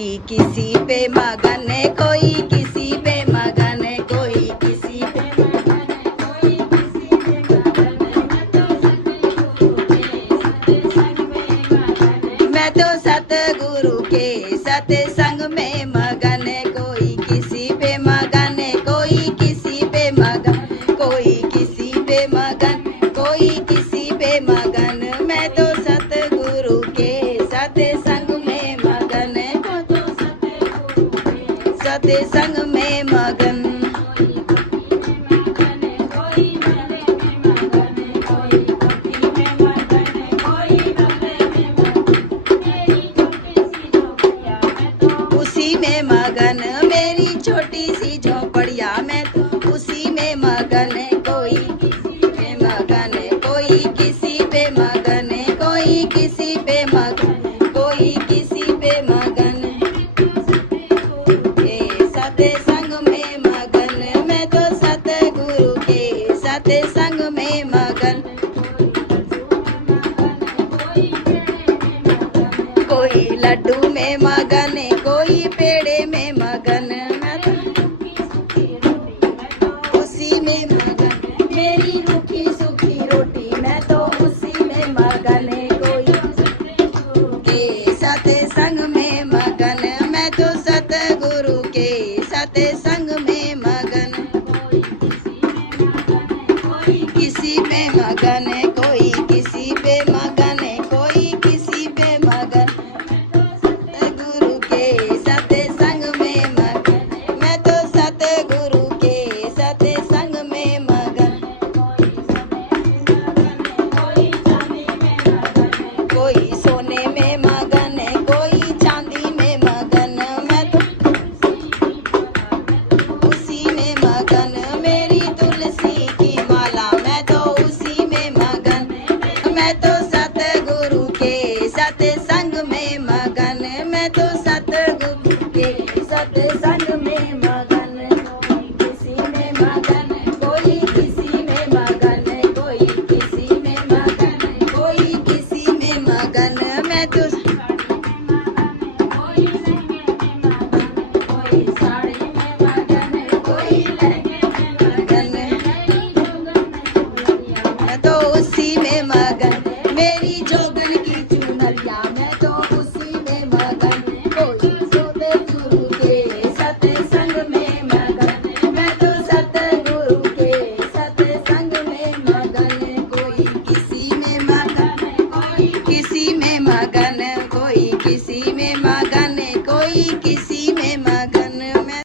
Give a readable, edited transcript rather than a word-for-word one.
किसी पे मगन है, कोई किसी पे मगन है, कोई किसी पे मगन है, कोई किसी पे मगन है। मैं तो सतगुरु के सत्संग में मगन है, कोई किसी पे मगन है, कोई किसी पे मगन, कोई किसी पे मगन, कोई किसी पे मगन। मैं तो सतगुरु के सत्संग में मगन है, सत्संग में मगन। उसी में मगन मेरी छोटी सी झोपड़िया, मैं तो उसी में मगन है, कोई किसी पे मगन है, कोई किसी पे मगन है, कोई किसी पे मगन, कोई किसी पे मगन। सत्संग में मगन, मैं तो सतगुरु के सत्संग में मगन। कोई लड्डू में मगन है, कोई पेड़े में मगन, मैं तो उसी में मगन। मेरी रूखी सूखी रोटी, मैं तो उसी में मगन है, कोई के सत्संग में मगन। मैं तो सतगुरु के सत्संग में मगन। किसी पे मगन है, कोई किसी पे मगन है, कोई किसी पे मगन। सतगुरु के सत्संग में मगन, मैं तो सतगुरु के सत्संग में मगन। कोई सोने में मगन है, कोई चांदी में मगन, मैं तो उसी में मगन। मेरी तुलसी की माला, मैं तो उसी में मगन। मैं तो सतगुरु के सत्संग में मगन, मैं तो सतगुरु के सत्संग में मगन। किसी में मगन, कोई किसी में मगन, कोई किसी में मगन, कोई किसी में मगन। मैं तो कोई साड़ी में मगन, कोई लहंगे में मगन, मैं तो उसी में मगन। मेरी जोगन की चुनरिया, मैं तो उसी में मगन। कोई सतगुरु के सत्संग में मगन, मैं तो सतगुरु के सत्संग में मगन। कोई किसी में मगन, कोई किसी में मगन, कोई किसी में मगन, कोई किसी